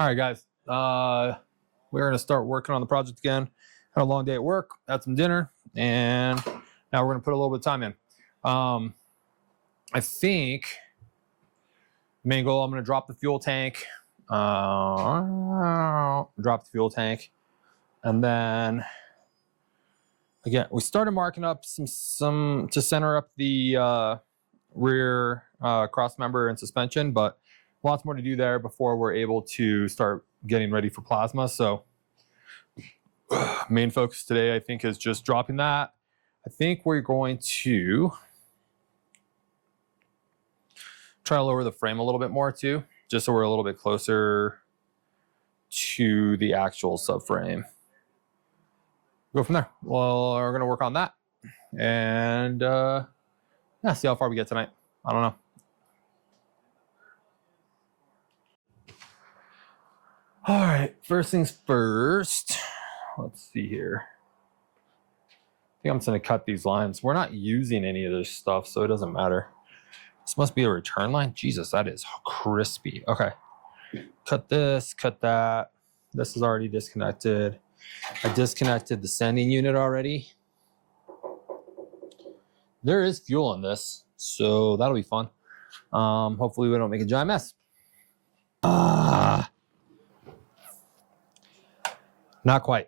All right, guys. We're going to start working on the project again. Had a long day at work, had some dinner, and now we're going to put a little bit of time in. I think the main goal, I'm going to drop the fuel tank. And then, again, we started marking up some to center up the rear cross member and suspension, but lots more to do there before we're able to start getting ready for plasma. So main focus today, I think, is just dropping that. I think we're going to try to lower the frame a little bit more too, just so we're a little bit closer to the actual subframe. Go from there. Well, we're going to work on that and yeah, see how far we get tonight. I don't know. All right, first things first. Let's see here. I think I'm just going to cut these lines. We're not using any of this stuff, so it doesn't matter. This must be a return line. Jesus, that is crispy. Okay. Cut this, cut that. This is already disconnected. I disconnected the sending unit already. There is fuel in this, so that'll be fun. Hopefully we don't make a giant mess. Not quite.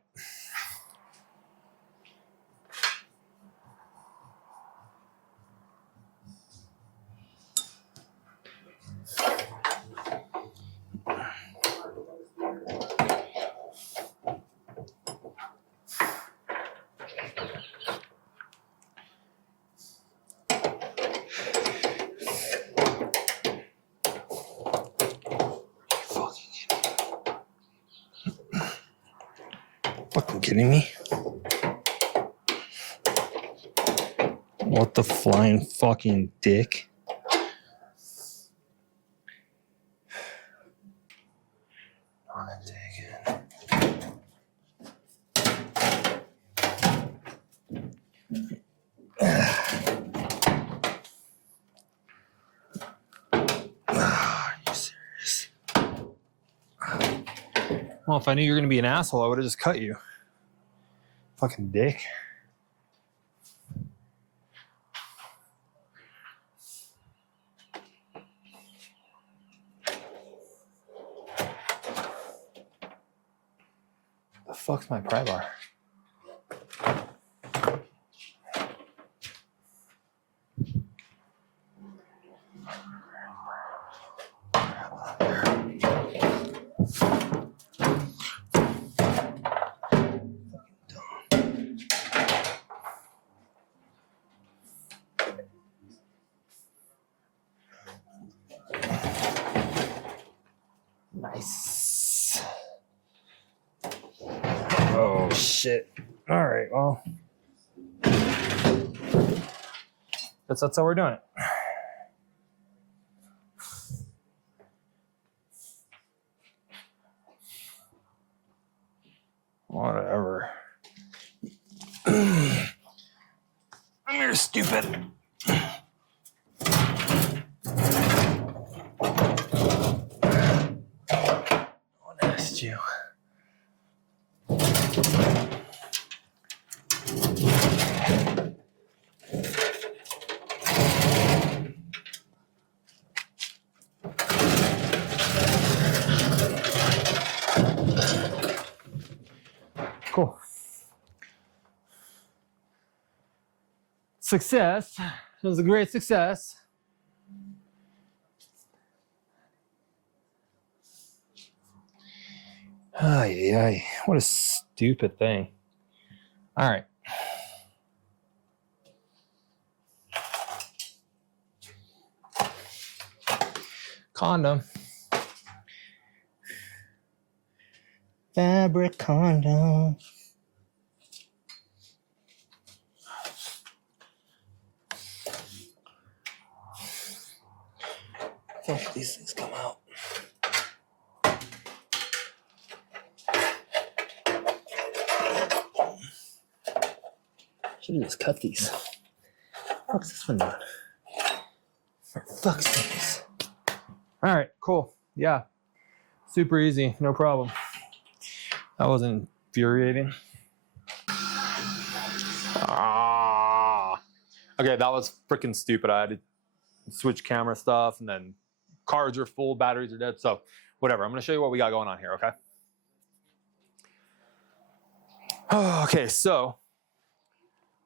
Fucking kidding me? What the flying fucking dick? Are you serious? Well, if I knew you were going to be an asshole, I would have just cut you. Fucking dick. The fuck's my pry bar? Nice. Oh shit. All right, well, that's how we're doing it. Whatever. You're stupid. You. Cool. Success. It was a great success. Ay, ay, what a stupid thing. All right. Condom. Fabric condom. I think these things come out. Should have just cut these. What's this one doing? For fuck's sake. All right, cool. Yeah. Super easy, no problem. That wasn't infuriating. Okay, that was freaking stupid. I had to switch camera stuff, and then cards are full, batteries are dead. So whatever, I'm gonna show you what we got going on here, okay? Okay, so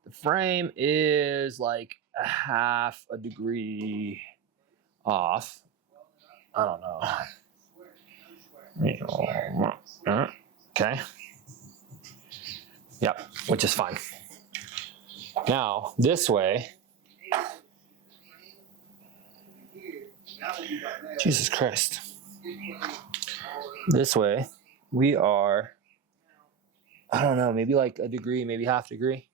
the frame is like a half a degree off. I don't know. Okay. Yep, which is fine. Now, this way. Jesus Christ. This way, we are, I don't know, maybe like a degree, maybe half degree.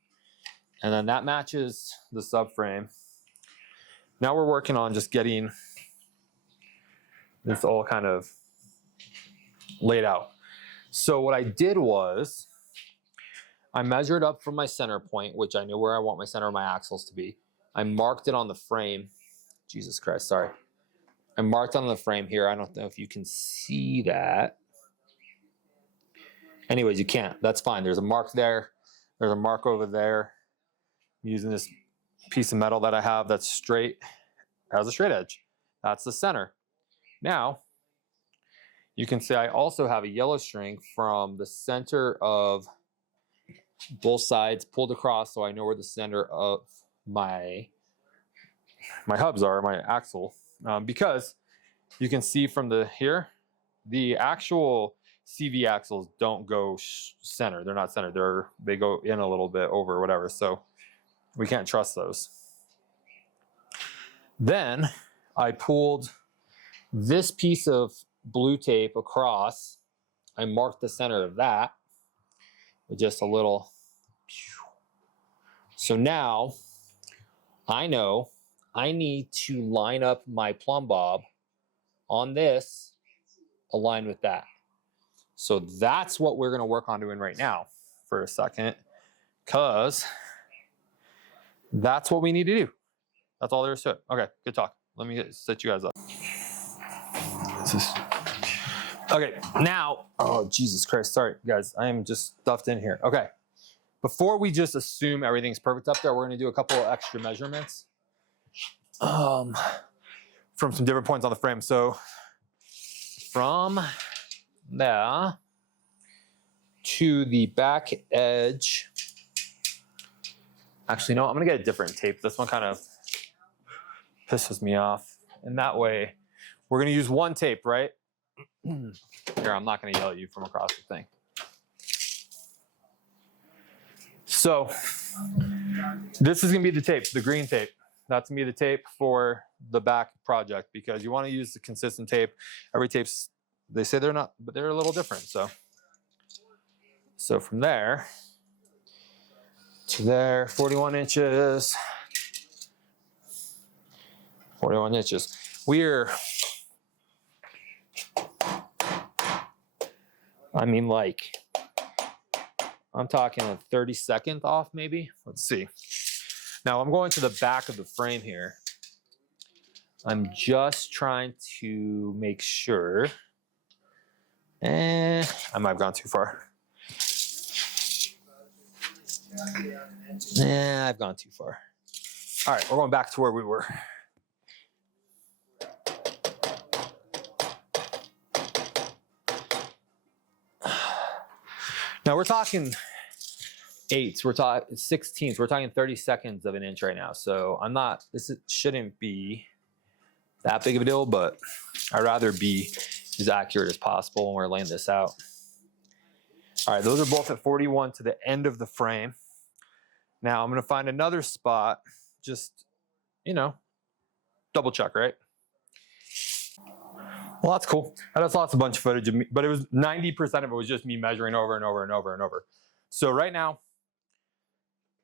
And then that matches the subframe. Now we're working on just getting this all kind of laid out. So what I did was, I measured up from my center point, which I know where I want my center of my axles to be. I marked it on the frame. Jesus Christ, sorry. I marked on the frame here. I don't know if you can see that. Anyways, you can't. That's fine. There's a mark there. There's a mark over there. I'm using this piece of metal that I have that's straight, has a straight edge. That's the center. Now, you can see I also have a yellow string from the center of both sides pulled across, so I know where the center of my hubs are, my axle. Because you can see from here, the actual CV axles don't go center. They're not centered. They go in a little bit over whatever. So we can't trust those. Then I pulled this piece of blue tape across. I marked the center of that with just a little. So now I know I need to line up my plumb bob on this, aligned with that. So that's what we're going to work on doing right now for a second, because that's what we need to do. That's all there is to it. Okay, good talk. Let me set you guys up. Okay, now, oh, Jesus Christ. Sorry, guys. I am just stuffed in here. Okay. Before we just assume everything's perfect up there, we're going to do a couple of extra measurements from some different points on the frame. So from there to the back edge. Actually, no, I'm going to get a different tape. This one kind of pisses me off. And that way, we're going to use one tape, right? Here, I'm not going to yell at you from across the thing. So this is going to be the tape, the green tape. That's going to be the tape for the back project, because you want to use the consistent tape. Every tape's, they say they're not, but they're a little different. So from there to there, 41 inches. 41 inches. I'm talking a 32nd off maybe. Let's see. Now I'm going to the back of the frame here. I'm just trying to make sure. I might have gone too far. I've gone too far. All right, we're going back to where we were. Now we're talking 8ths, we're talking 16ths, we're talking 32nds of an inch right now. So shouldn't be that big of a deal, but I'd rather be as accurate as possible when we're laying this out. All right, those are both at 41 to the end of the frame. Now I'm gonna find another spot, just, double check, right? Well, that's cool. That's lots of bunch of footage of me, but it was 90% of it was just me measuring over and over and over and over. So right now,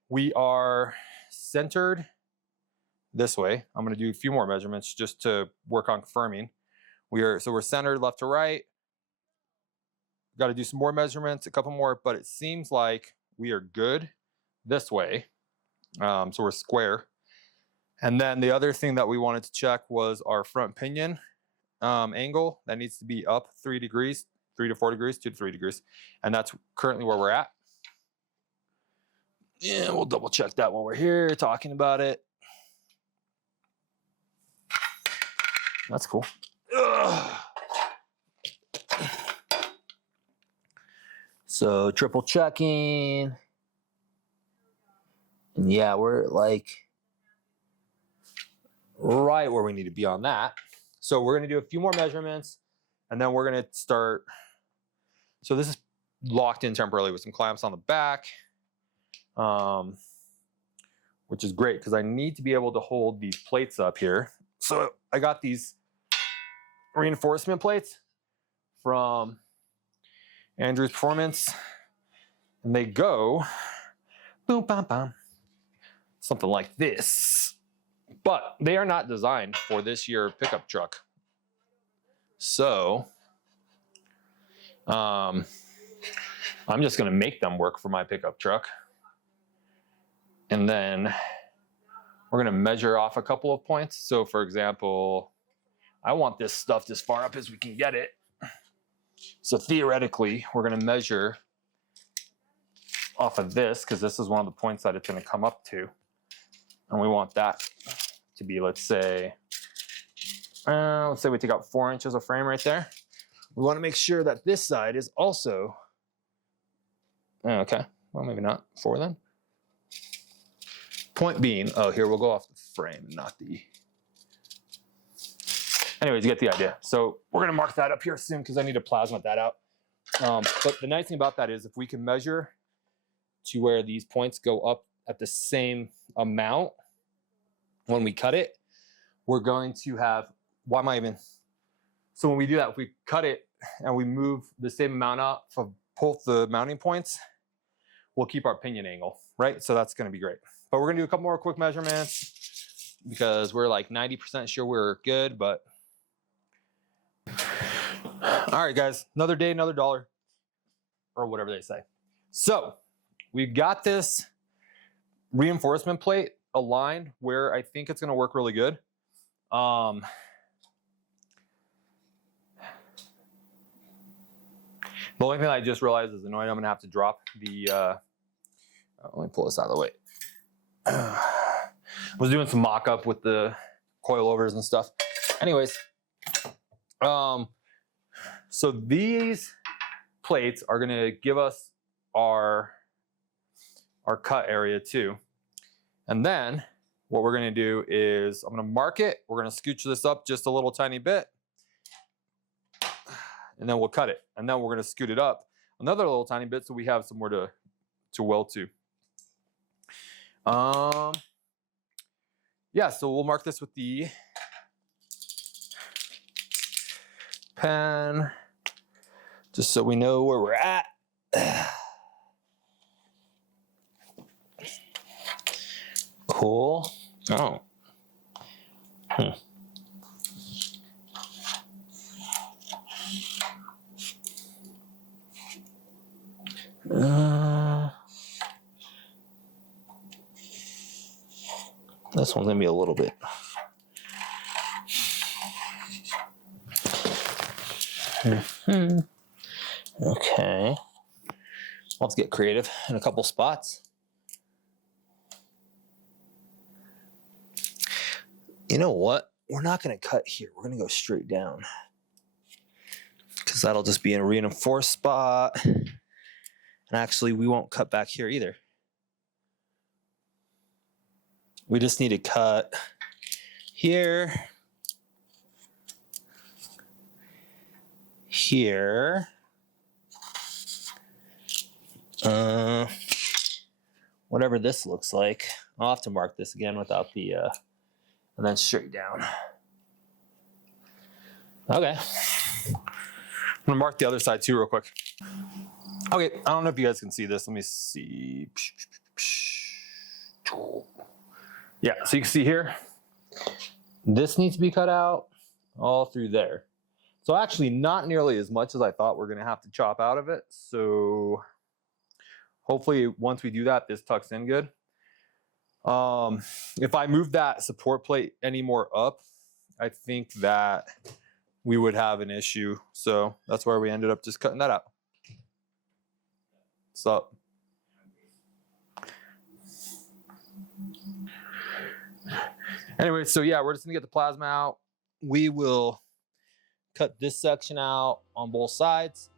we are centered this way. I'm going to do a few more measurements just to work on confirming. We're centered left to right. Got to do some more measurements, a couple more, but it seems like we are good this way. So we're square. And then the other thing that we wanted to check was our front pinion. angle, that needs to be up 3 degrees, 3 to 4 degrees, 2 to 3 degrees. And that's currently where we're at. Yeah, we'll double check that while we're here talking about it. That's cool. Ugh. So triple checking. And yeah, we're like right where we need to be on that. So we're going to do a few more measurements and then we're going to start. So this is locked in temporarily with some clamps on the back, which is great because I need to be able to hold these plates up here. So I got these reinforcement plates from Andrew's Performance, and they go boom, bam, bam, something like this. But they are not designed for this year pickup truck. So I'm just going to make them work for my pickup truck. And then we're going to measure off a couple of points. So for example, I want this stuffed as far up as we can get it. So theoretically, we're going to measure off of this because this is one of the points that it's going to come up to. And we want that to be, let's say we take out 4 inches of frame right there. We want to make sure that this side is also, okay, well, maybe not 4 then. Point being, oh, here we'll go off the frame, not the, anyways, you get the idea. So we're going to mark that up here soon because I need to plasma that out. But the nice thing about that is if we can measure to where these points go up at the same amount when we cut it, we're going to have, why am I even, so when we do that, if we cut it and we move the same amount up for both the mounting points, we'll keep our pinion angle, right? So that's going to be great. But we're going to do a couple more quick measurements because we're like 90% sure we're good, but all right, guys, another day, another dollar, or whatever they say. So we've got this reinforcement plate aligned where I think it's going to work really good. The only thing I just realized is annoying. I'm going to have to drop the, let me pull this out of the way. I was doing some mock-up with the coilovers and stuff. Anyways, so these plates are going to give us our cut area too. And then what we're going to do is I'm going to mark it. We're going to scooch this up just a little tiny bit. And then we'll cut it. And then we're going to scoot it up another little tiny bit so we have somewhere to weld to. Yeah, so we'll mark this with the pen just so we know where we're at. Cool. Oh. This one's gonna be a little bit. Okay. Let's get creative in a couple spots. You know what? We're not gonna cut here. We're gonna go straight down because that'll just be in a reinforced spot. And actually, we won't cut back here either. We just need to cut here, here, whatever this looks like. I'll have to mark this again without the, and then straight down. Okay. I'm gonna mark the other side too real quick. Okay, I don't know if you guys can see this. Let me see. Yeah, so you can see here, this needs to be cut out all through there. So actually not nearly as much as I thought we're gonna have to chop out of it. So hopefully once we do that, this tucks in good. If I move that support plate any more up, I think that we would have an issue. So that's why we ended up just cutting that out. So anyway, so yeah, we're just gonna get the plasma out. We will cut this section out on both sides.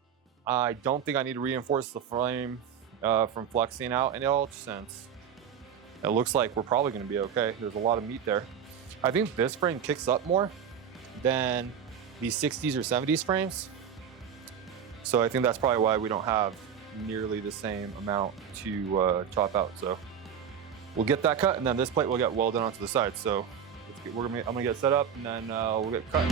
I don't think I need to reinforce the frame from flexing out any ultra sense. It looks like we're probably gonna be okay. There's a lot of meat there. I think this frame kicks up more than these 60s or 70s frames. So I think that's probably why we don't have nearly the same amount to chop out. So we'll get that cut, and then this plate will get welded onto the side. So I'm gonna get set up, and then we'll get cut.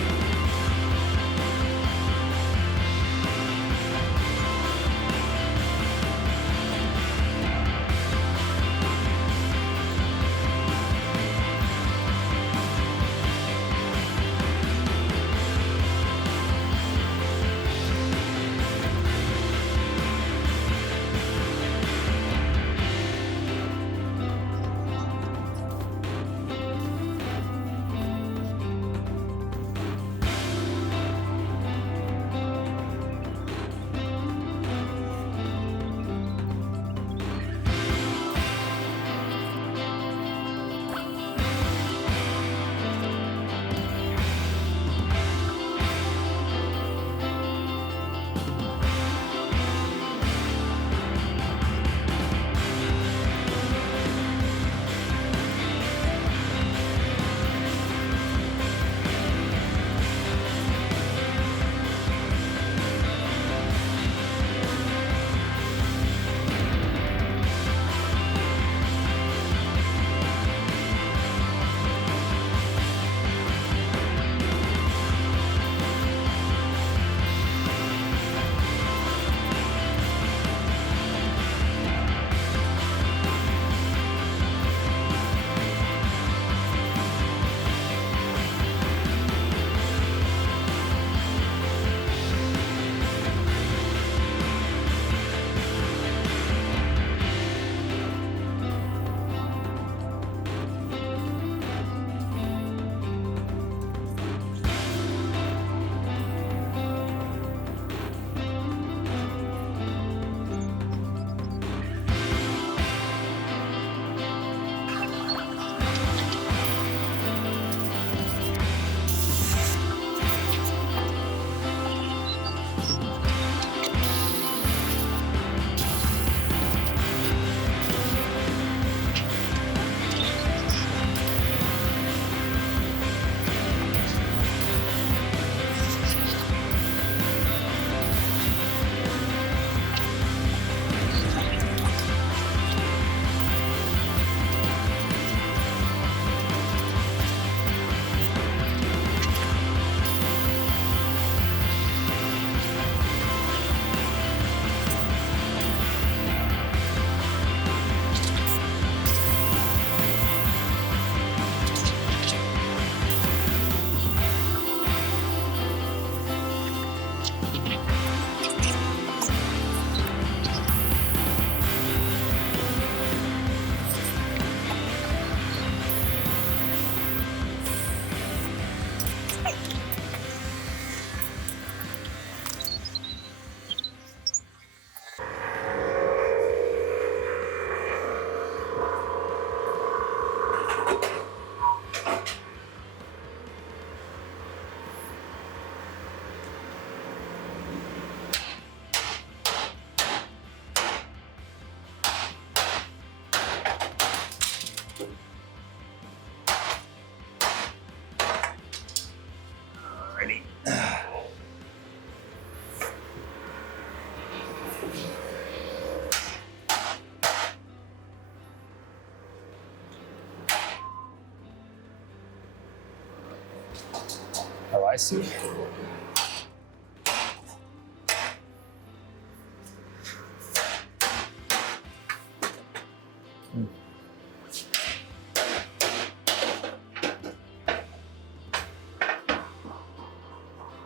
Oh, I see.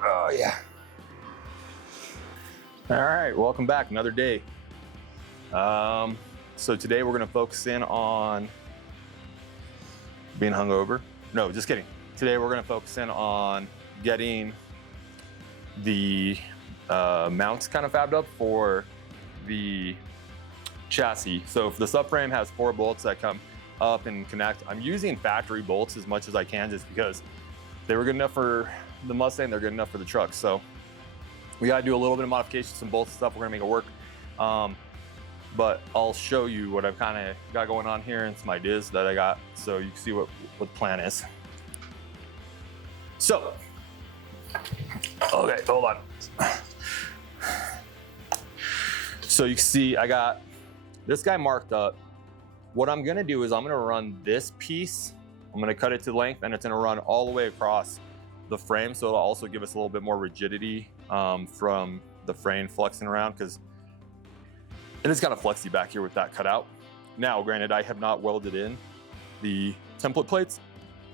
Oh yeah. All right, welcome back. Another day. So today we're gonna focus in on being hungover. No, just kidding. Today we're gonna focus in on getting the mounts kind of fabbed up for the chassis. So if the subframe has 4 bolts that come up and connect, I'm using factory bolts as much as I can just because they were good enough for the Mustang, they're good enough for the truck. So we gotta do a little bit of modification, some bolts and stuff, we're gonna make it work. But I'll show you what I've kind of got going on here and some ideas that I got so you can see what the plan is. So, okay, hold on. So you can see I got this guy marked up. What I'm gonna do is I'm gonna run this piece, I'm gonna cut it to length, and it's gonna run all the way across the frame, so it'll also give us a little bit more rigidity from the frame flexing around, because it is kind of flexy back here with that cutout. Now, granted, I have not welded in the template plates,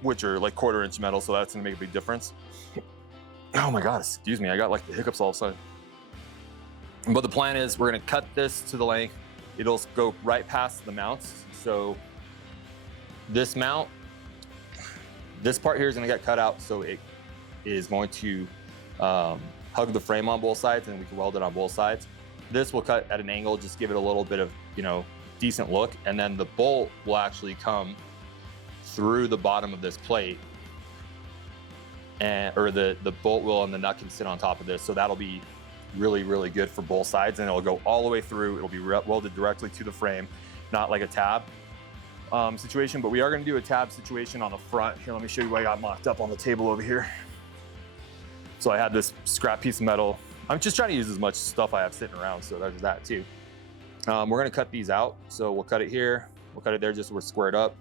which are like 1/4 inch metal, so that's gonna make a big difference. Oh my God, excuse me, I got like the hiccups all of a sudden. But the plan is we're gonna cut this to the length. It'll go right past the mounts. So this mount, this part here is gonna get cut out, so it is going to hug the frame on both sides, and we can weld it on both sides. This will cut at an angle, just give it a little bit of, you know, decent look. And then the bolt will actually come through the bottom of this plate, and or the bolt will and the nut can sit on top of this. So that'll be really, really good for both sides, and it'll go all the way through. It'll be welded directly to the frame, not like a tab situation, but we are gonna do a tab situation on the front. Here, let me show you what I got mocked up on the table over here. So I had this scrap piece of metal. I'm just trying to use as much stuff I have sitting around, so there's that too. We're gonna cut these out. So we'll cut it here, we'll cut it there just so we're squared up.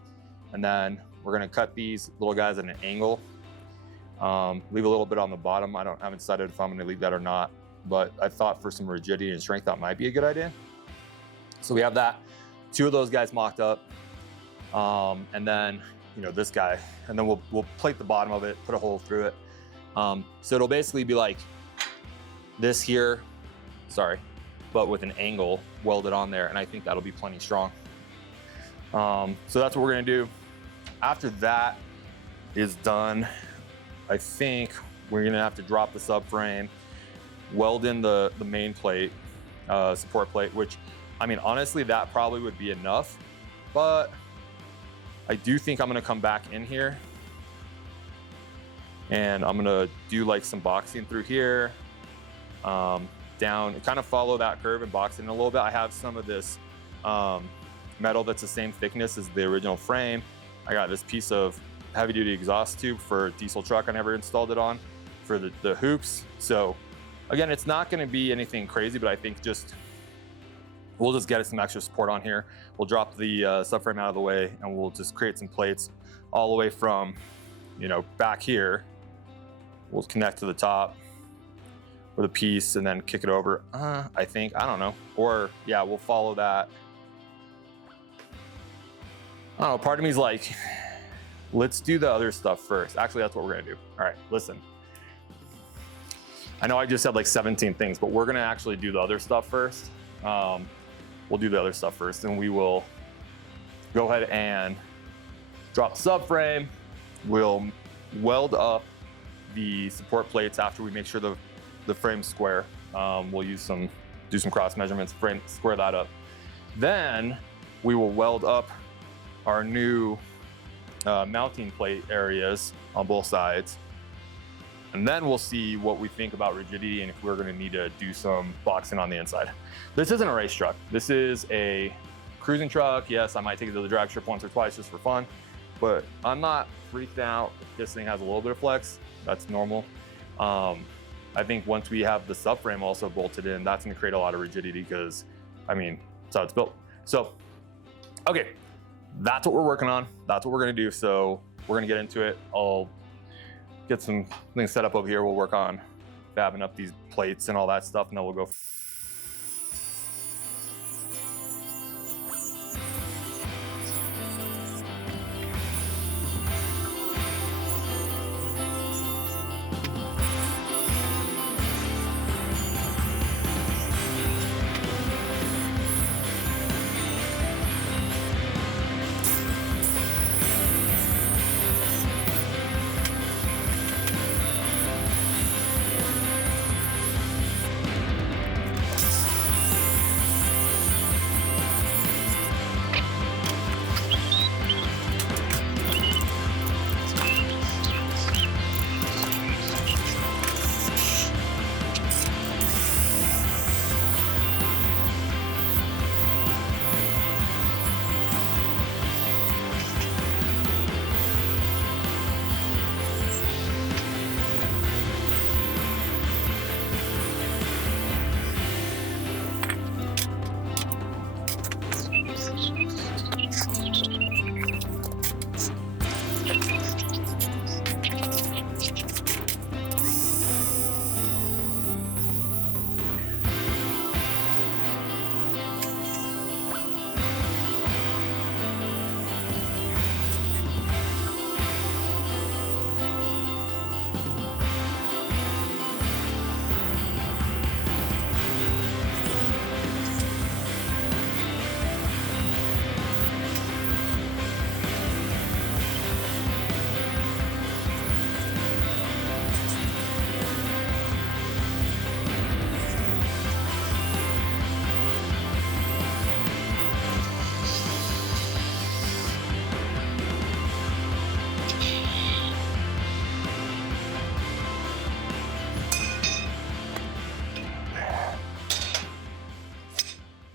And then we're gonna cut these little guys at an angle. Leave a little bit on the bottom. I haven't decided if I'm gonna leave that or not, but I thought for some rigidity and strength, that might be a good idea. So we have that. 2 of those guys mocked up. And then, you know, this guy, and then we'll plate the bottom of it, put a hole through it. So it'll basically be like this here, sorry, but with an angle welded on there, and I think that'll be plenty strong. So that's what we're gonna do. After that is done, I think we're gonna have to drop the subframe, weld in the main plate, support plate, which, I mean, honestly, that probably would be enough, but I do think I'm gonna come back in here and I'm gonna do like some boxing through here, down, kind of follow that curve and box it in a little bit. I have some of this metal that's the same thickness as the original frame. I got this piece of heavy duty exhaust tube for a diesel truck I never installed it on for the hoops. So again, it's not gonna be anything crazy, but I think we'll just get some extra support on here. We'll drop the subframe out of the way, and we'll just create some plates all the way from, you know, back here. We'll connect to the top with a piece and then kick it over. I think, I don't know. Or yeah, we'll follow that. I don't know, part of me is like, let's do the other stuff first. Actually, that's what we're gonna do. All right, listen. I know I just said like 17 things, but we're gonna actually do the other stuff first. We'll do the other stuff first, and we will go ahead and drop the subframe. We'll weld up the support plates after we make sure the frame's square. We'll do some cross measurements, square that up. Then we will weld up our new mounting plate areas on both sides. And then we'll see what we think about rigidity and if we're gonna need to do some boxing on the inside. This isn't a race truck. This is a cruising truck. Yes, I might take it to the drag strip once or twice just for fun, but I'm not freaked out if this thing has a little bit of flex. That's normal. I think once we have the subframe also bolted in, that's gonna create a lot of rigidity because, I mean, that's how it's built. So, okay, that's what we're working on. That's what we're gonna do. So we're gonna get into it. I'll get some things set up over here. We'll work on fabbing up these plates and all that stuff, and then we'll go.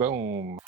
Boom.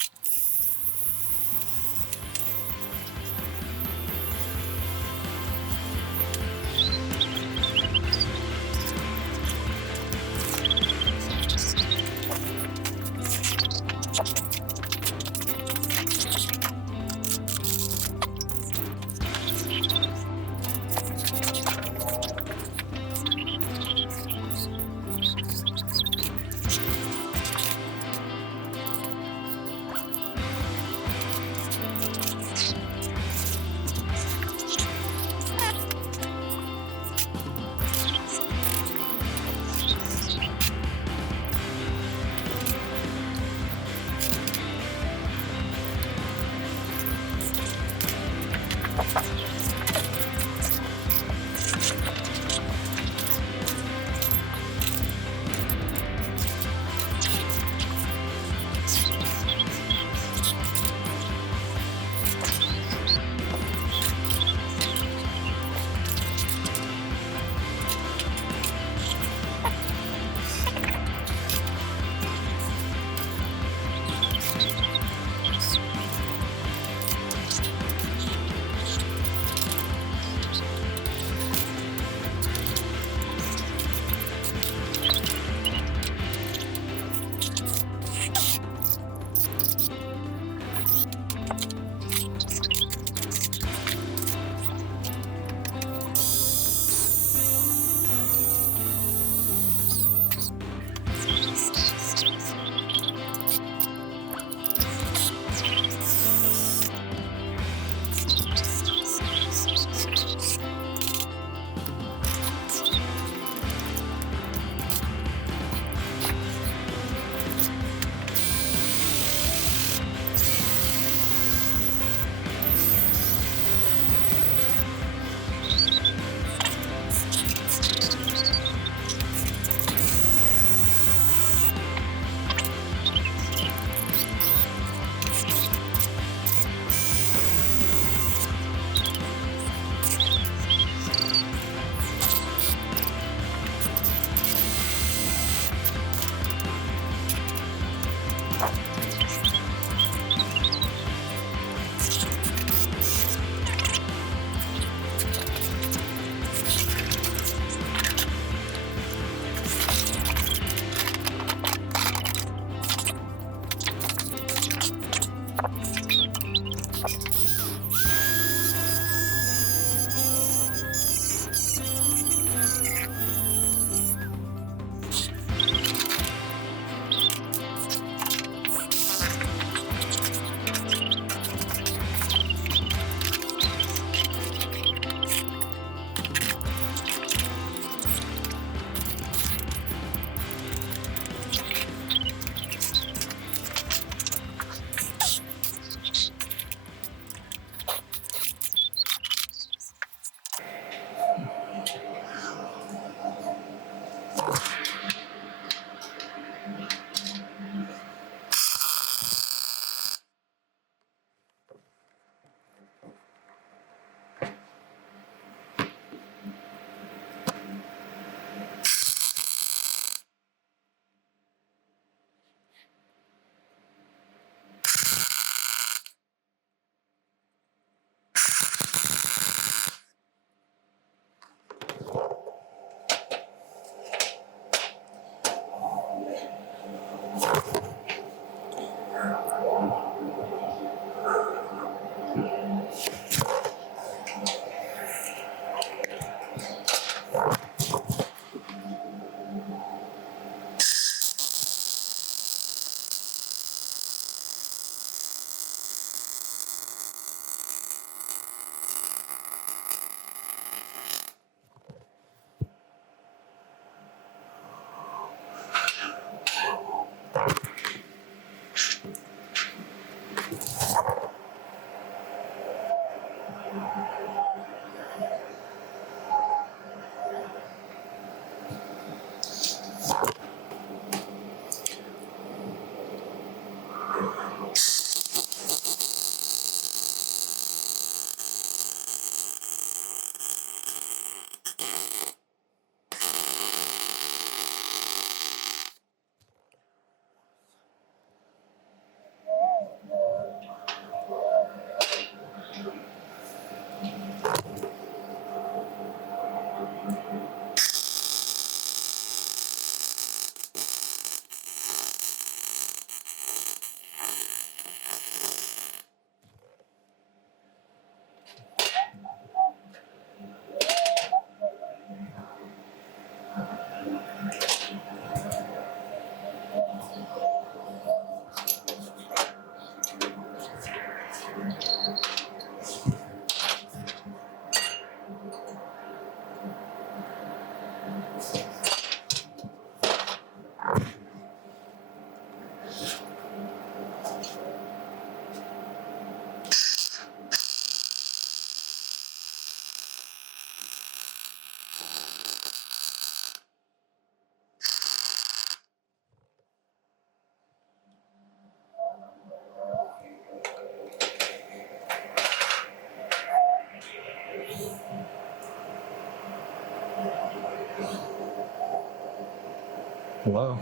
Hello.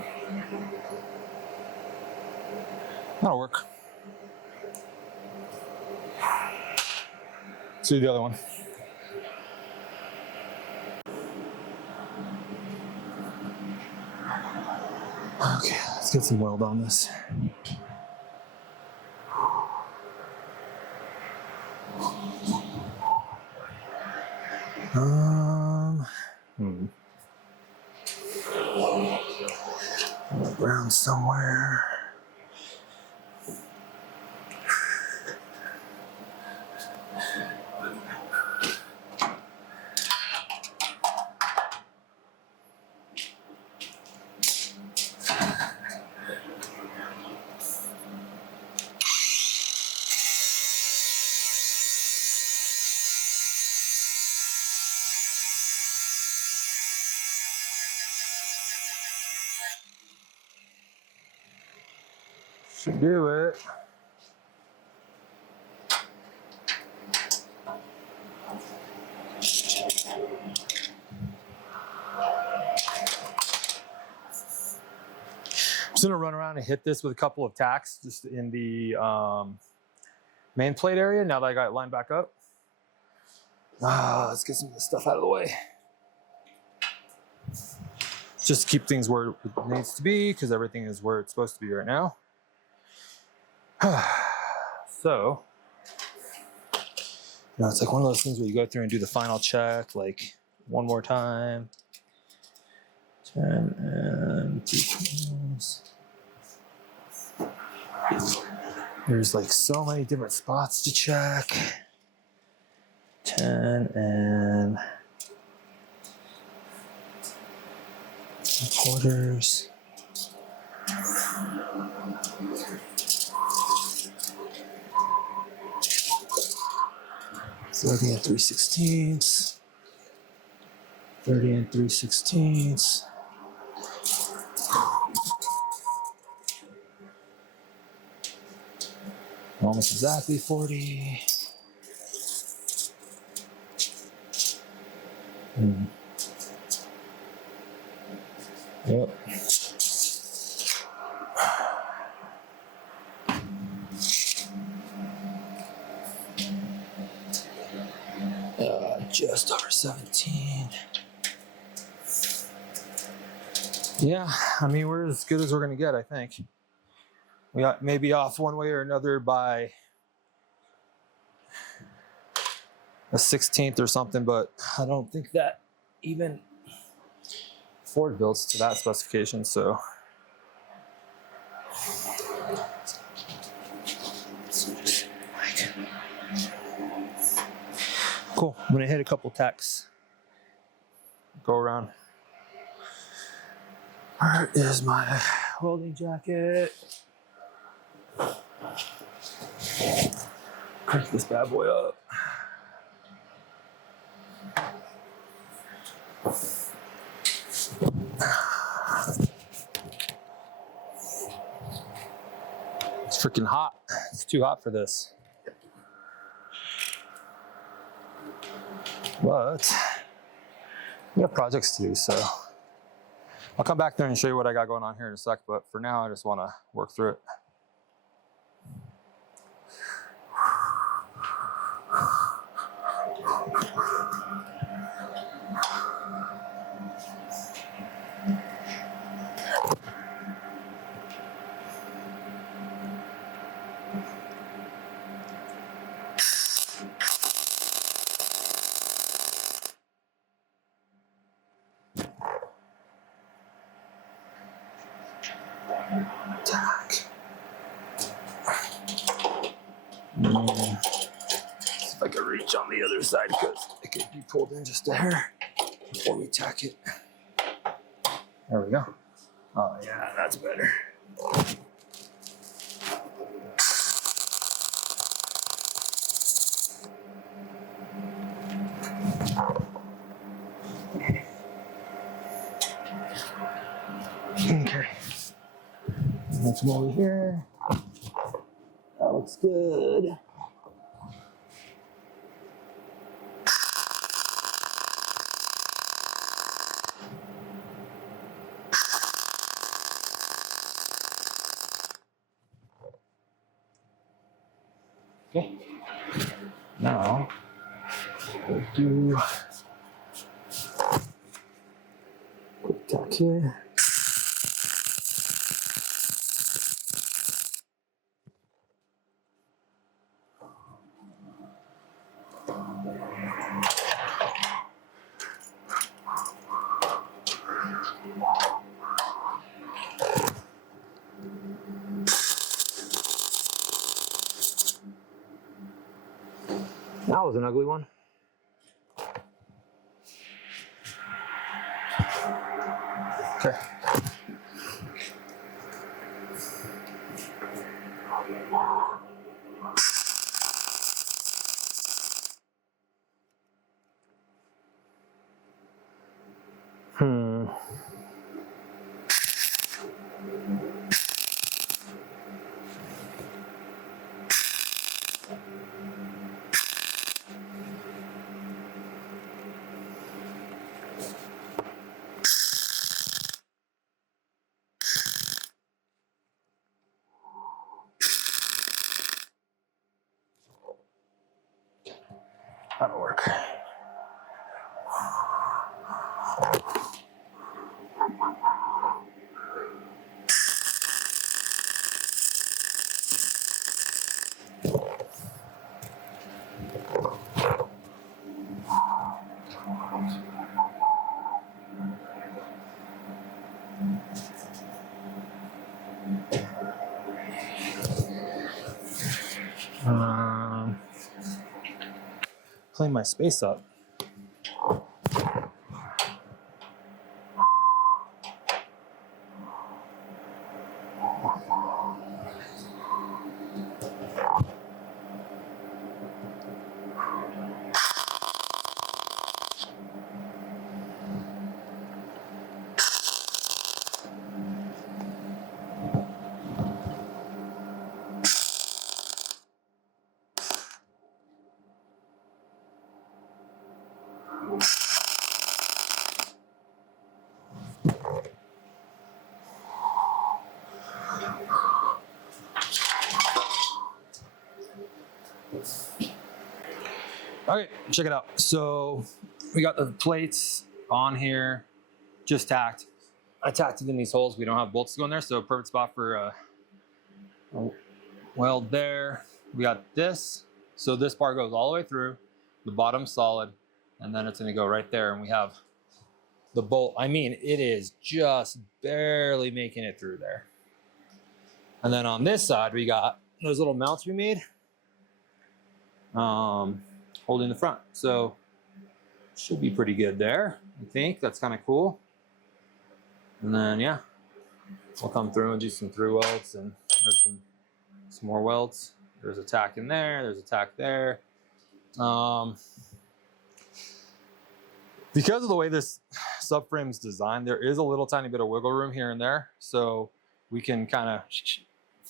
That'll work. Let's do the other one. Okay, let's get some weld on this. Around somewhere. Should do it. I'm just gonna run around and hit this with a couple of tacks just in the main plate area now that I got it lined back up. Let's get some of this stuff out of the way. Just to keep things where it needs to be because everything is where it's supposed to be right now. So, you know, it's like one of those things where you go through and do the final check, like one more time. 10 and 2 times. There's like so many different spots to check. 10 and 3/4. 30 and 3/16. 30 and 3/16. Almost exactly 40. Yep. Just over 17. Yeah, I mean, we're as good as we're gonna get, I think. We got maybe off one way or another by a 16th or something, but I don't think that even Ford builds to that specification, so. Cool, I'm gonna hit a couple tacks. Go around. Where is my welding jacket? Crank this bad boy up. It's freaking hot. It's too hot for this. But we have projects to do, so I'll come back there and show you what I got going on here in a sec, but for now I just want to work through it. Tack. See if I can reach on the other side because it could be pulled in just a hair before we tack it. There we go. Oh yeah, that's better. Okay. Let's come over here. That looks good. Okay. Now we'll do quick tack here. That was an ugly one. Okay. That'll work. Clean my space up. Okay, check it out. So we got the plates on here, just tacked. I tacked it in these holes. We don't have bolts to go in there, so perfect spot for a weld there. We got this. So this bar goes all the way through, the bottom's solid, and then it's gonna go right there, and we have the bolt. I mean, it is just barely making it through there. And then on this side, we got those little mounts we made, holding the front. So should be pretty good there, I think. That's kind of cool. And then, yeah, we'll come through and do some through welds, and there's some more welds. There's a tack in there, there's a tack there. Because of the way this subframe is designed, there is a little tiny bit of wiggle room here and there, so we can kind of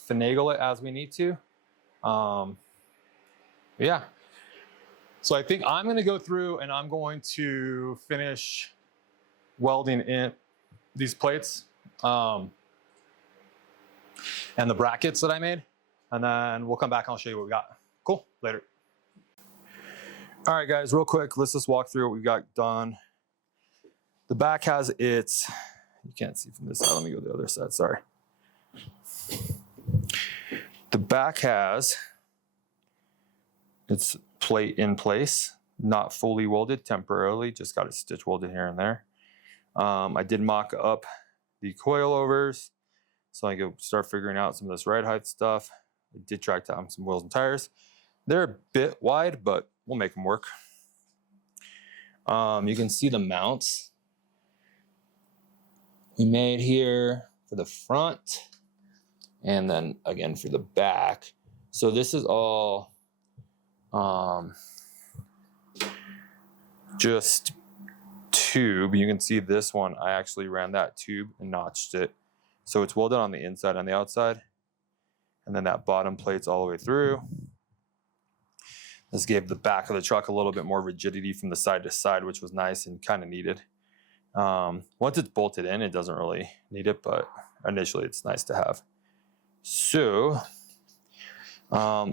finagle it as we need to. Yeah. So I think I'm going to go through and I'm going to finish welding in these plates and the brackets that I made, and then we'll come back and I'll show you what we got. Cool. Later. All right, guys, real quick, let's just walk through what we've got done. The back has its, you can't see from this side, let me go to the other side, sorry. The back has its plate in place, not fully welded, temporarily, just got it stitch welded here and there. I did mock up the coilovers so I could start figuring out some of this ride height stuff. I did track down some wheels and tires. They're a bit wide, but we'll make them work. You can see the mounts we made here for the front and then again for the back. So this is all just tube. You can see this one, I actually ran that tube and notched it. So it's welded on the inside and the outside. And then that bottom plate's all the way through. This gave the back of the truck a little bit more rigidity from the side to side, which was nice and kind of needed. Once it's bolted in, it doesn't really need it, but initially it's nice to have. So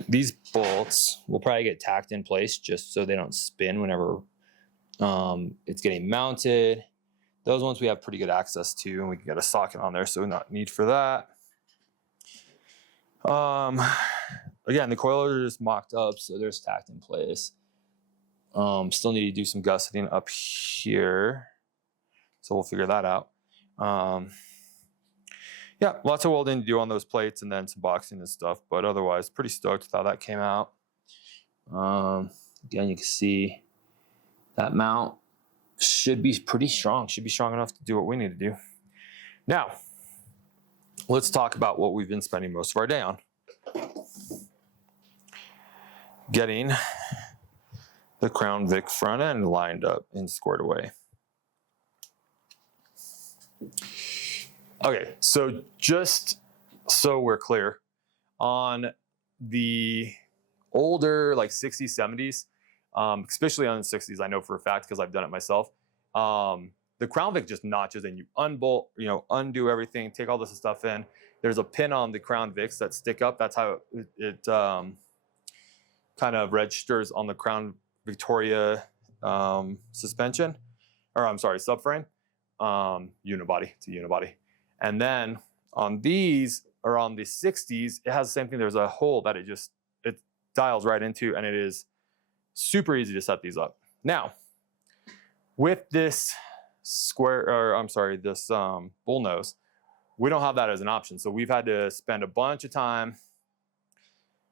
These bolts will probably get tacked in place just so they don't spin whenever it's getting mounted. Those ones we have pretty good access to, and we can get a socket on there, so not need for that. Again, the coilers are just mocked up, so they're tacked in place. Still need to do some gusseting up here, so we'll figure that out. Yeah, lots of welding to do on those plates and then some boxing and stuff, but otherwise pretty stoked with how that came out. Again, you can see that mount should be pretty strong, should be strong enough to do what we need to do. Now, let's talk about what we've been spending most of our day on. Getting the Crown Vic front end lined up and squared away. Okay, so just so we're clear, on the older like 60s, 70s, especially on the 60s, I know for a fact because I've done it myself, the Crown Vic just notches and you unbolt, undo everything, take all this stuff in. There's a pin on the Crown Vics that stick up. That's how it kind of registers on the Crown Victoria suspension, or I'm sorry, subframe, unibody, it's a unibody. And then on these, or on the 60s, it has the same thing. There's a hole that it dials right into, and it is super easy to set these up. Now, with this this BullNose, we don't have that as an option. So we've had to spend a bunch of time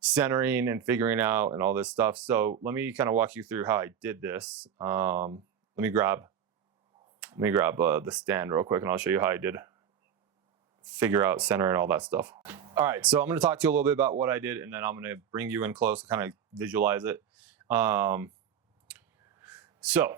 centering and figuring out and all this stuff. So let me kind of walk you through how I did this. Let me grab the stand real quick, and I'll show you how I did figure out center and all that stuff. All right, so I'm going to talk to you a little bit about what I did, and then I'm going to bring you in close to kind of visualize it. So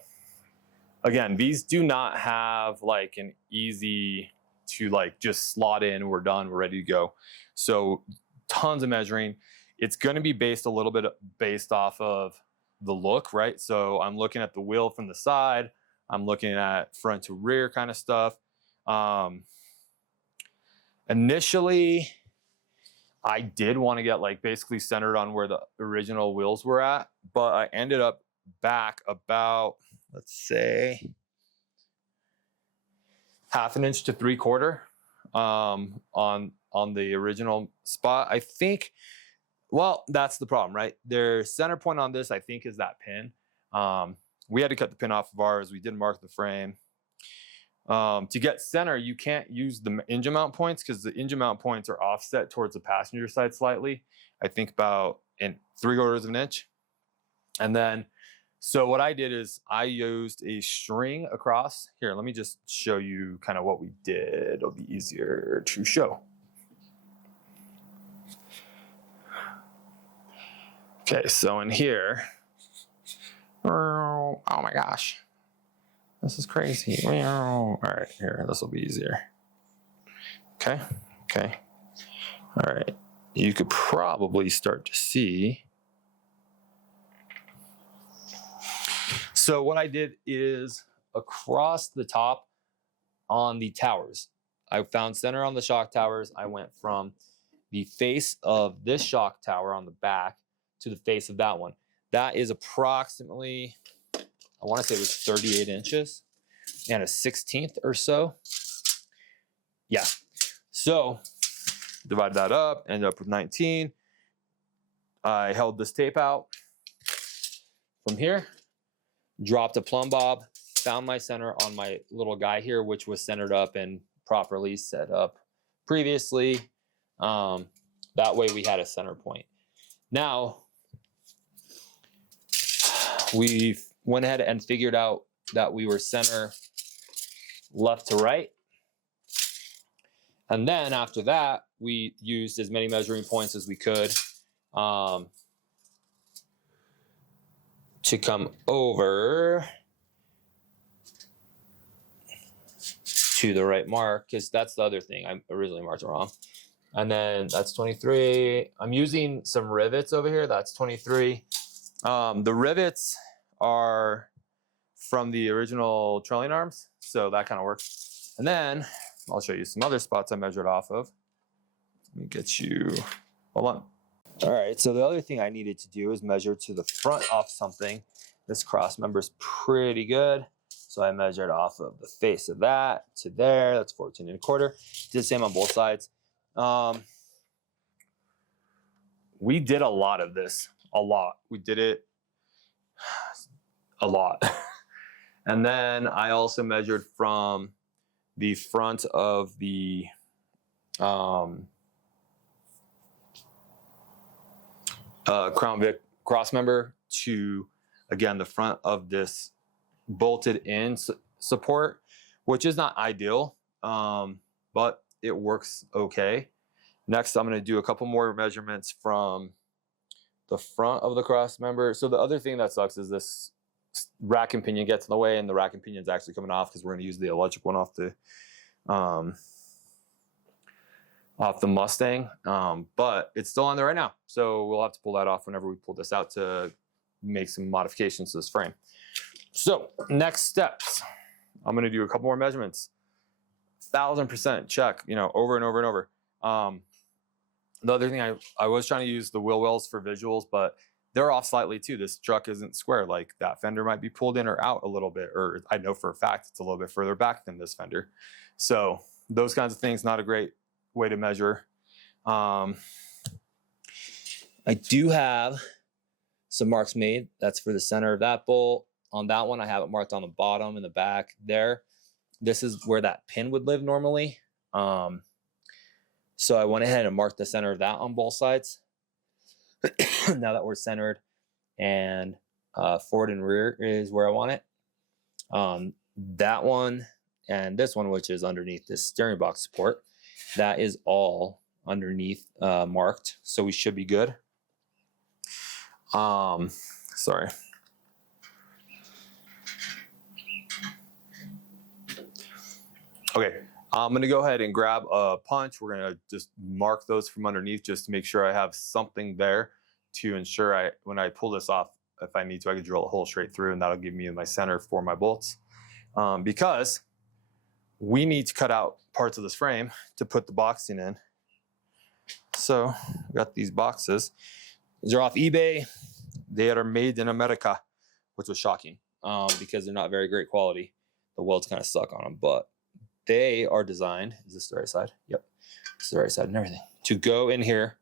again, these do not have like an easy to like just slot in, we're done, we're ready to go. So tons of measuring. It's going to be based a little bit based off of the look, right? So I'm looking at the wheel from the side, I'm looking at front to rear kind of stuff. Initially, I did want to get like basically centered on where the original wheels were at, but I ended up back about, let's say, 1/2 inch to 3/4 on the original spot. I think, well, that's the problem, right? Their center point on this, I think, is that pin. We had to cut the pin off of ours. We did mark the frame. To get center, you can't use the engine mount points because the engine mount points are offset towards the passenger side slightly. I think about 3/4 of an inch. And then, so what I did is I used a string across. Here, let me just show you kind of what we did. It'll be easier to show. Okay, so in here, oh my gosh. This is crazy. All right, here, this will be easier. Okay. All right, you could probably start to see. So what I did is across the top on the towers, I found center on the shock towers. I went from the face of this shock tower on the back to the face of that one. That is approximately, I want to say it was 38 inches and a 1/16 or so. Yeah. So divide that up, end up with 19. I held this tape out from here, dropped a plumb bob, found my center on my little guy here, which was centered up and properly set up previously. That way we had a center point. Now, we went ahead and figured out that we were center left to right. And then after that, we used as many measuring points as we could to come over to the right mark, because that's the other thing. I originally marked it wrong. And then that's 23. I'm using some rivets over here. That's 23. The rivets are from the original trailing arms, so that kind of works. And then I'll show you some other spots I measured off of. Let me get you, hold on. All right, so the other thing I needed to do is measure to the front of something. This cross member is pretty good. So I measured off of the face of that to there. That's 14 1/4. Did the same on both sides. We did a lot of this, a lot. We did it a lot. And then I also measured from the front of the Crown Vic cross member to, again, the front of this bolted in support, which is not ideal, but it works okay. Next, I'm going to do a couple more measurements from the front of the cross member. So the other thing that sucks is this rack and pinion gets in the way, and the rack and pinion is actually coming off because we're going to use the electric one off the Mustang, but it's still on there right now. So we'll have to pull that off whenever we pull this out to make some modifications to this frame. So next steps, I'm going to do a couple more measurements. 1000% check, you know, over and over and over. The other thing, I was trying to use the wheel wells for visuals, but they're off slightly too. This truck isn't square. Like that fender might be pulled in or out a little bit, or I know for a fact it's a little bit further back than this fender. So those kinds of things, not a great way to measure. I do have some marks made. That's for the center of that bolt. On that one, I have it marked on the bottom and the back there. This is where that pin would live normally. So I went ahead and marked the center of that on both sides. Now that we're centered, and forward and rear is where I want it. That one and this one, which is underneath this steering box support, that is all underneath marked, so we should be good. Sorry. Okay, I'm gonna go ahead and grab a punch. We're gonna just mark those from underneath just to make sure I have something there to ensure when I pull this off, if I need to, I can drill a hole straight through, and that'll give me my center for my bolts. Because we need to cut out parts of this frame to put the boxing in. So I got these boxes. These are off eBay. They are made in America, which was shocking because they're not very great quality. The welds kind of suck on them, but they are designed, is this the right side? Yep, this is the right side and everything. To go in here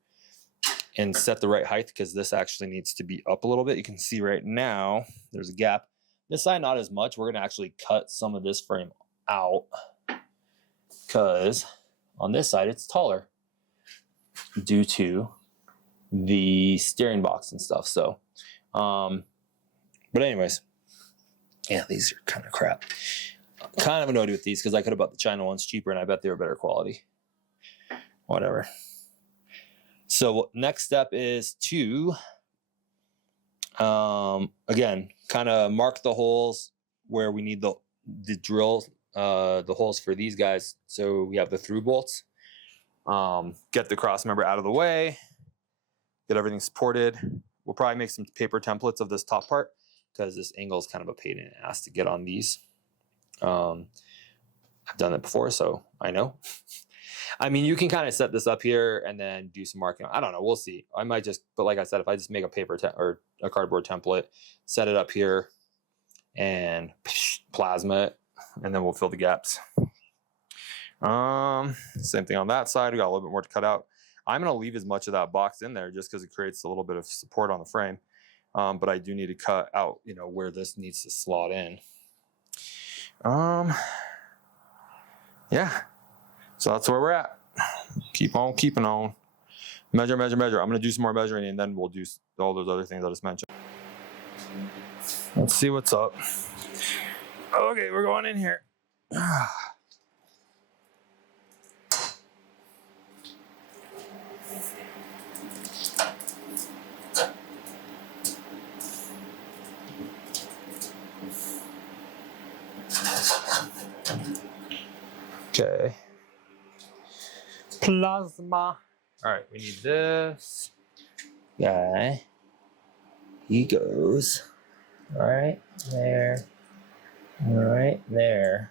and set the right height, because this actually needs to be up a little bit. You can see right now, there's a gap. This side, not as much. We're gonna actually cut some of this frame out because on this side, it's taller due to the steering box and stuff. So, but anyways, yeah, these are kind of crap. Kind of annoyed with these because I could have bought the China ones cheaper and I bet they were better quality. Whatever. So next step is to, again, kind of mark the holes where we need the drill, the holes for these guys. So we have the through bolts. Get the cross member out of the way. Get everything supported. We'll probably make some paper templates of this top part because this angle is kind of a pain in the ass to get on these. I've done it before, so I know. I mean, you can kind of set this up here and then do some marking. I don't know. We'll see. I might just, but like I said, if I just make a paper or a cardboard template, set it up here and plasma it, and then we'll fill the gaps. Same thing on that side. We got a little bit more to cut out. I'm going to leave as much of that box in there just because it creates a little bit of support on the frame. But I do need to cut out, you know, where this needs to slot in. Yeah. So that's where we're at. Keep on keeping on. Measure, measure, measure. I'm going to do some more measuring and then we'll do all those other things I just mentioned. Let's see what's up. Okay, we're going in here. Okay. Plasma. All right, we need this guy. He goes right there. Right there.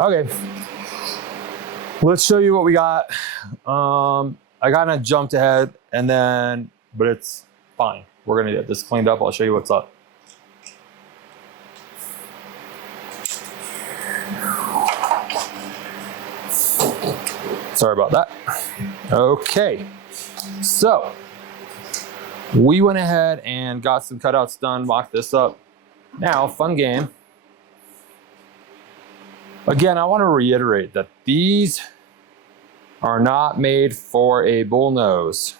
Okay, let's show you what we got. I kind of jumped ahead but it's fine. We're gonna get this cleaned up. I'll show you what's up. Sorry about that. Okay, so we went ahead and got some cutouts done, mocked this up. Now, fun game. Again, I want to reiterate that these are not made for a BullNose.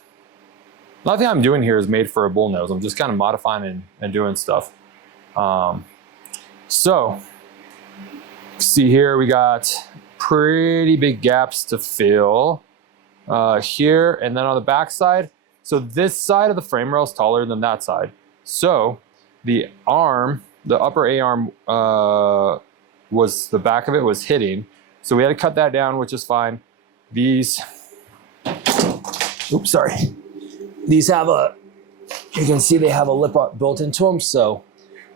Nothing I'm doing here is made for a BullNose. I'm just kind of modifying and doing stuff. So, see here, we got pretty big gaps to fill here, and then on the back side. So this side of the frame rail is taller than that side. So the arm, the upper A arm, the back of it was hitting. So we had to cut that down, which is fine. These, oops, sorry. These have you can see they have a lip built into them. So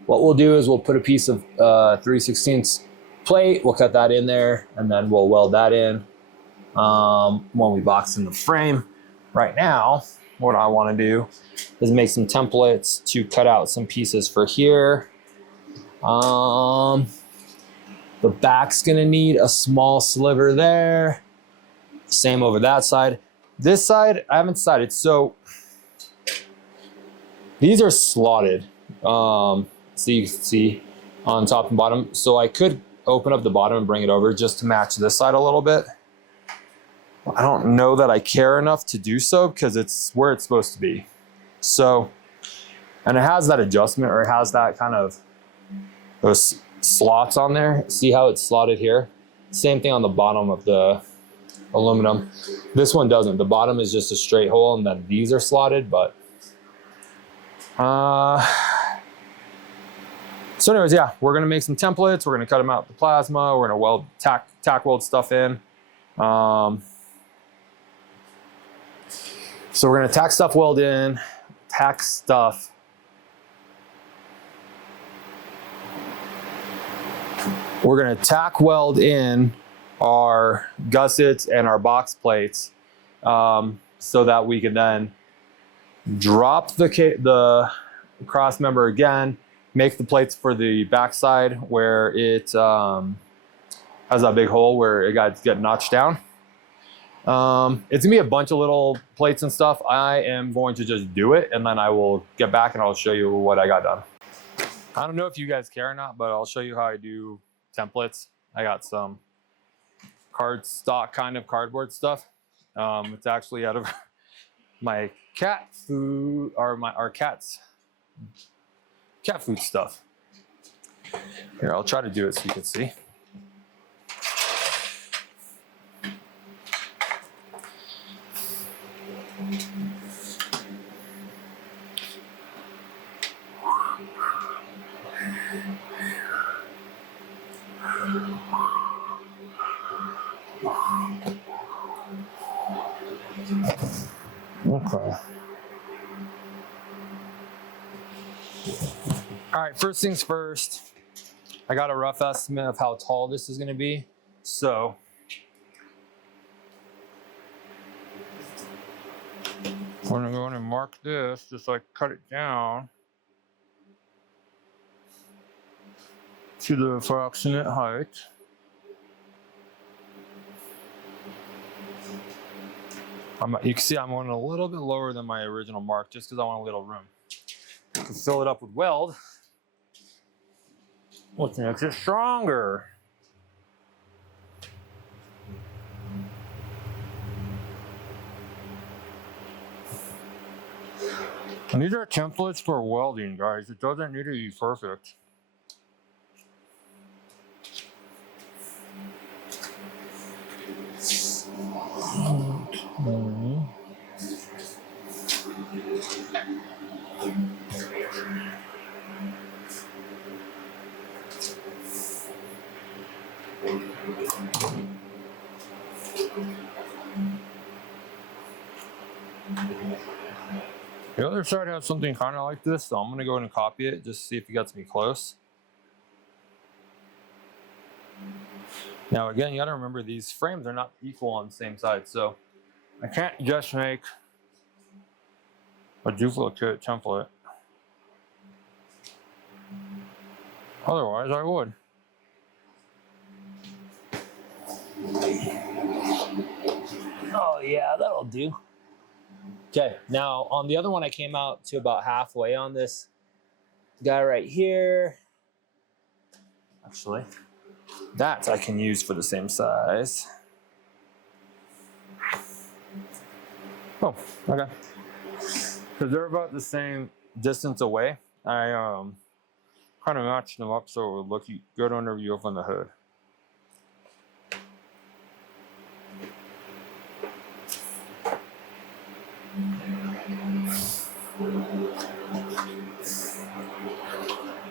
what we'll do is we'll put a piece of 3/16 plate, we'll cut that in there, and then we'll weld that in when we box in the frame. Right now, what I want to do is make some templates to cut out some pieces for here. The back's gonna need a small sliver there. Same over that side. This side, I haven't decided. So these are slotted. So you can see on top and bottom. So I could open up the bottom and bring it over just to match this side a little bit. I don't know that I care enough to do so because it's where it's supposed to be. So, and it has that adjustment, or it has that kind of those slots on there. See how it's slotted here? Same thing on the bottom of the aluminum. This one doesn't. The bottom is just a straight hole, and then these are slotted, but so anyways, yeah, we're gonna make some templates. We're gonna cut them out with the plasma. We're gonna tack weld stuff in. So we're gonna tack stuff weld in, tack stuff. We're gonna tack weld in our gussets and our box plates so that we can then drop the cross member again, make the plates for the backside where it has that big hole where it got notched down. It's gonna be a bunch of little plates and stuff. I am going to just do it, and then I will get back and I'll show you what I got done. I don't know if you guys care or not, but I'll show you how I do templates. I got some stock kind of cardboard stuff. It's actually out of my cat food, or our cat's cat food stuff. Here, I'll try to do it so you can see. Okay. All right, first things first, I got a rough estimate of how tall this is going to be. So I'm going to go in and mark this, just like cut it down to the approximate height. You can see I'm going a little bit lower than my original mark just because I want a little room. I can fill it up with weld. What's makes it stronger? And these are templates for welding, guys. It doesn't need to be perfect. The other side has something kind of like this, so I'm gonna go ahead and copy it just to see if it gets me close. Now again, you gotta remember these frames are not equal on the same side, so I can't just make a duplicate template. Otherwise, I would. Oh yeah, that'll do. Okay, now on the other one, I came out to about halfway on this guy right here. Actually, that I can use for the same size. Oh, okay. Because they're about the same distance away. I kind of matched them up so it would look good under view on the hood.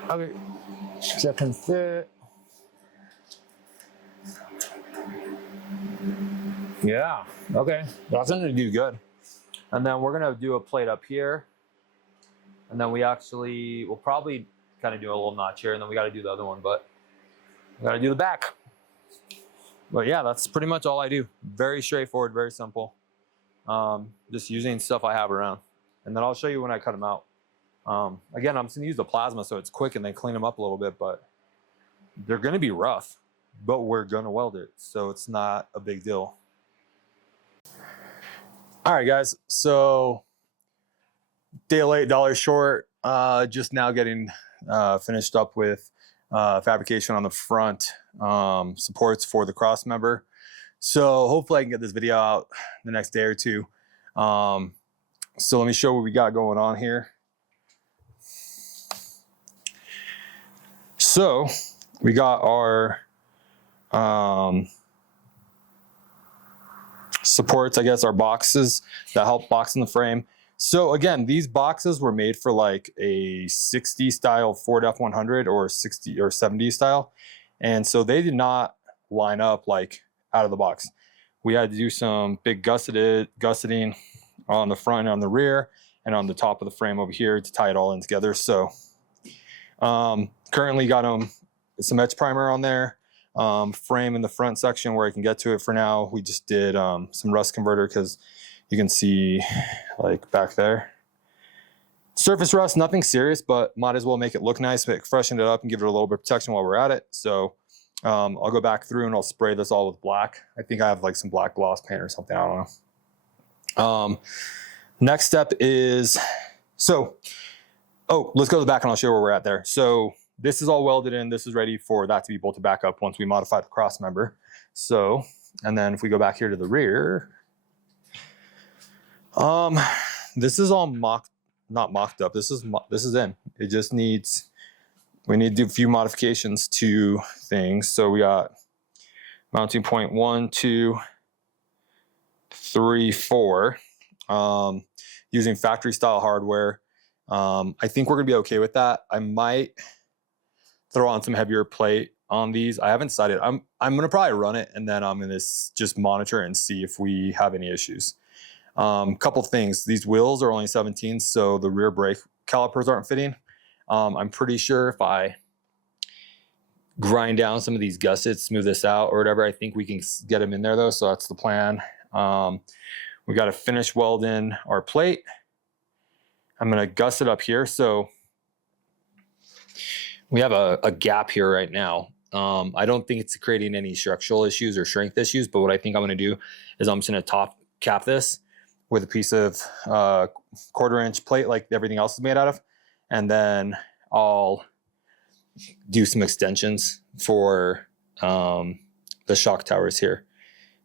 Okay, second fit. Yeah, okay, that's gonna do good. And then we're gonna do a plate up here. And then we'll probably kind of do a little notch here, and then we gotta do the other one, but we gotta do the back. But yeah, that's pretty much all I do. Very straightforward, very simple. Just using stuff I have around. And then I'll show you when I cut them out. Again, I'm just gonna use the plasma so it's quick and then clean them up a little bit, but they're gonna be rough, but we're gonna weld it, so it's not a big deal. All right, guys, so day late, dollar short, just now getting finished up with fabrication on the front, supports for the cross member. So hopefully I can get this video out the next day or two. So let me show what we got going on here. So we got our supports, I guess, our boxes that help box in the frame. So again, these boxes were made for like a 60 style Ford F100 or 60 or 70 style. And so they did not line up like out of the box. We had to do some big gusseting on the front and on the rear and on the top of the frame over here to tie it all in together. So currently got some etch primer on there. Frame in the front section where I can get to it for now. We just did some rust converter because you can see like back there. Surface rust, nothing serious, but might as well make it look nice, freshen it up and give it a little bit of protection while we're at it. So I'll go back through and I'll spray this all with black. I think I have like some black gloss paint or something, I don't know. Next step is, let's go to the back and I'll show you where we're at there. So this is all welded in. This is ready for that to be bolted back up once we modify the cross member. So, and then if we go back here to the rear, this is all not mocked up. This is in. It just needs, we need to do a few modifications to things. So we got mounting point 1, 2, 3, 4, using factory style hardware. I think we're gonna be okay with that. I might throw on some heavier plate on these. I haven't decided. I'm gonna probably run it and then I'm gonna just monitor and see if we have any issues. Couple things. These wheels are only 17, so the rear brake calipers aren't fitting. I'm pretty sure if I grind down some of these gussets, smooth this out or whatever, I think we can get them in there though. So that's the plan. We got to finish welding our plate. I'm gonna gusset up here. So we have a gap here right now. I don't think it's creating any structural issues or strength issues, but what I think I'm gonna do is I'm just gonna top cap this with a piece of 1/4 inch plate like everything else is made out of. And then I'll do some extensions for the shock towers here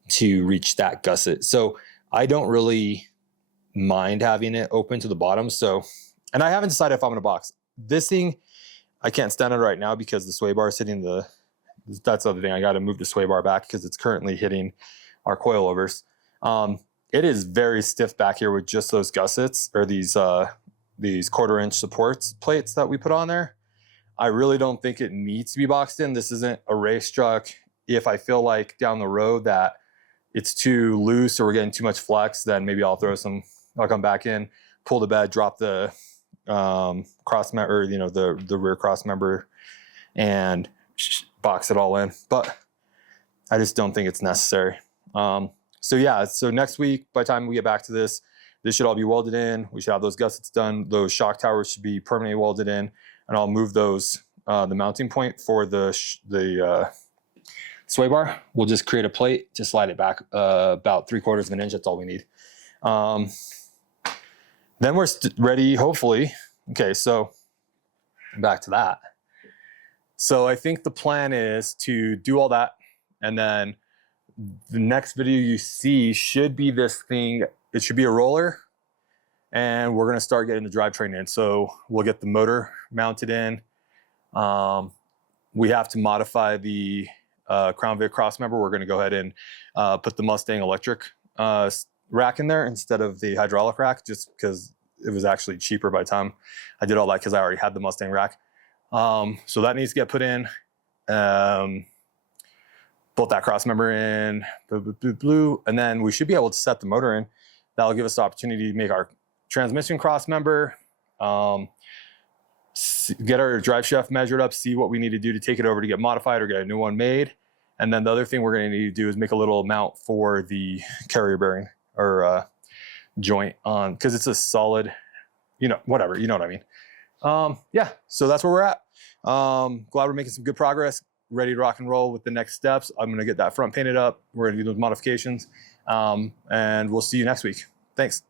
to reach that gusset. So I don't really mind having it open to the bottom. So, and I haven't decided if I'm gonna box. This thing, I can't stand it right now because the sway bar is hitting that's the other thing. I gotta move the sway bar back because it's currently hitting our coilovers. It is very stiff back here with just those gussets, or these 1/4-inch supports plates that we put on there. I really don't think it needs to be boxed in. This isn't a race truck. If I feel like down the road that it's too loose or we're getting too much flex, then maybe I'll come back in, pull the bed, drop the cross member, or the rear cross member, and box it all in. But I just don't think it's necessary. So next week, by the time we get back to this should all be welded in. We should have those gussets done. Those shock towers should be permanently welded in, and I'll move those, the mounting point for the sway bar. We'll just create a plate, just slide it back about 3/4 of an inch. That's all we need. Then we're ready, hopefully. Okay, so back to that. So I think the plan is to do all that, and then the next video you see should be this thing. It should be a roller, and we're gonna start getting the drivetrain in. So we'll get the motor mounted in. We have to modify the Crown Vic cross member. We're gonna go ahead and put the Mustang electric rack in there instead of the hydraulic rack, just because it was actually cheaper by the time I did all that, because I already had the Mustang rack. So that needs to get put in. Bolt that cross member in, and then we should be able to set the motor in. That'll give us the opportunity to make our transmission cross member, get our drive shaft measured up, see what we need to do to take it over to get modified or get a new one made. And then the other thing we're going to need to do is make a little mount for the carrier bearing or joint on, because it's a solid, whatever, you know what I mean. Yeah, so that's where we're at. Glad we're making some good progress, ready to rock and roll with the next steps. I'm going to get that front painted up. We're going to do those modifications, and we'll see you next week. Thanks.